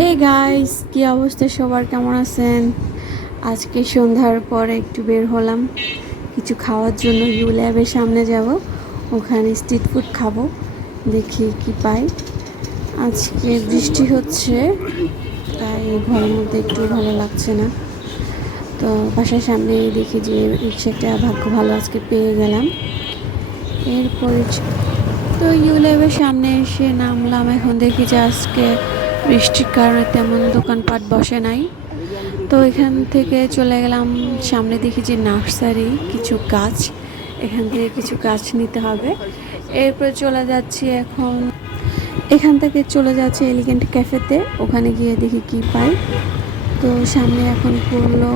Hey guys, কি অবস্থা সবার, কেমন আছেন? আজকে সন্ধ্যার পরে একটু বের হলাম কিছু খাওয়ার জন্য। ইউ ল্যাবের সামনে যাব, ওখানে স্ট্রিট ফুড খাবো, দেখি কি পাই। আজকে বৃষ্টি হচ্ছে, তাই ঘরের মধ্যে একটু ভালো লাগছে না। তো বাসার সামনে দেখি যে রিক্সাটা ভাগ্য ভালো, আজকে পেয়ে গেলাম। এরপরে তো ইউ ল্যাবের সামনে এসে নামলাম। এখন দেখি যে আজকে বৃষ্টির কারণে তেমন দোকানপাট বসে নাই। তো এখান থেকে চলে গেলাম সামনে, দেখি যে নার্সারি, কিছু গাছ, এখান থেকে কিছু গাছ নিতে হবে। এরপরে চলে যাচ্ছি এখান থেকে চলে যাচ্ছি এলিগেন্ট ক্যাফেতে, ওখানে গিয়ে দেখি কি পাই। তো সামনে এখন পড়লো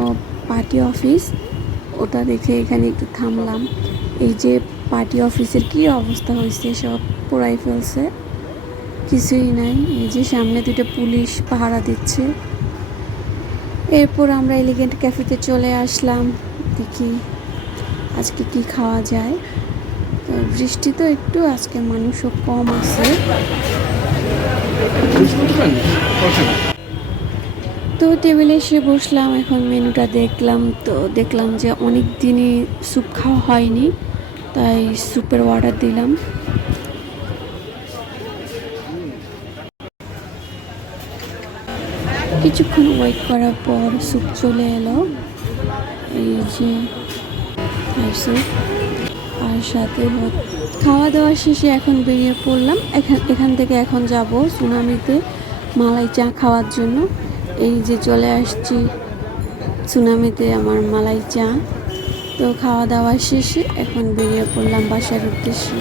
পার্টি অফিস, ওটা দেখে এখানে একটু থামলাম। এই যে পার্টি অফিসের কি অবস্থা হয়েছে, সব পোড়াই ফেলছে, কিছুই নাই। এই যে সামনে দুটো পুলিশ পাহারা দিচ্ছে। এরপর আমরা এলিগেন্ট ক্যাফেতে চলে আসলাম, দেখি আজকে কি খাওয়া যায়। তো বৃষ্টি তো একটু, আজকে মানুষও কম আছে। তো টেবিলে এসে বসলাম, এখন মেনুটা দেখলাম, তো দেখলাম যে অনেক দিনই স্যুপ খাওয়া হয়নি, তাই স্যুপের অর্ডার দিলাম। কিছুক্ষণ ওয়েট করার পর স্যুপ চলে এলো, এই যে স্যুপ, আর সাথে খাওয়া দাওয়া শেষে এখন বেরিয়ে পড়লাম। এখান থেকে এখন যাব সুনামিতে মালাই চা খাওয়ার জন্য। এই যে চলে আসছি সুনামিতে আমার মালাই চা। তো খাওয়া দাওয়া শেষে এখন বেরিয়ে পড়লাম বাসার উদ্দেশ্যে।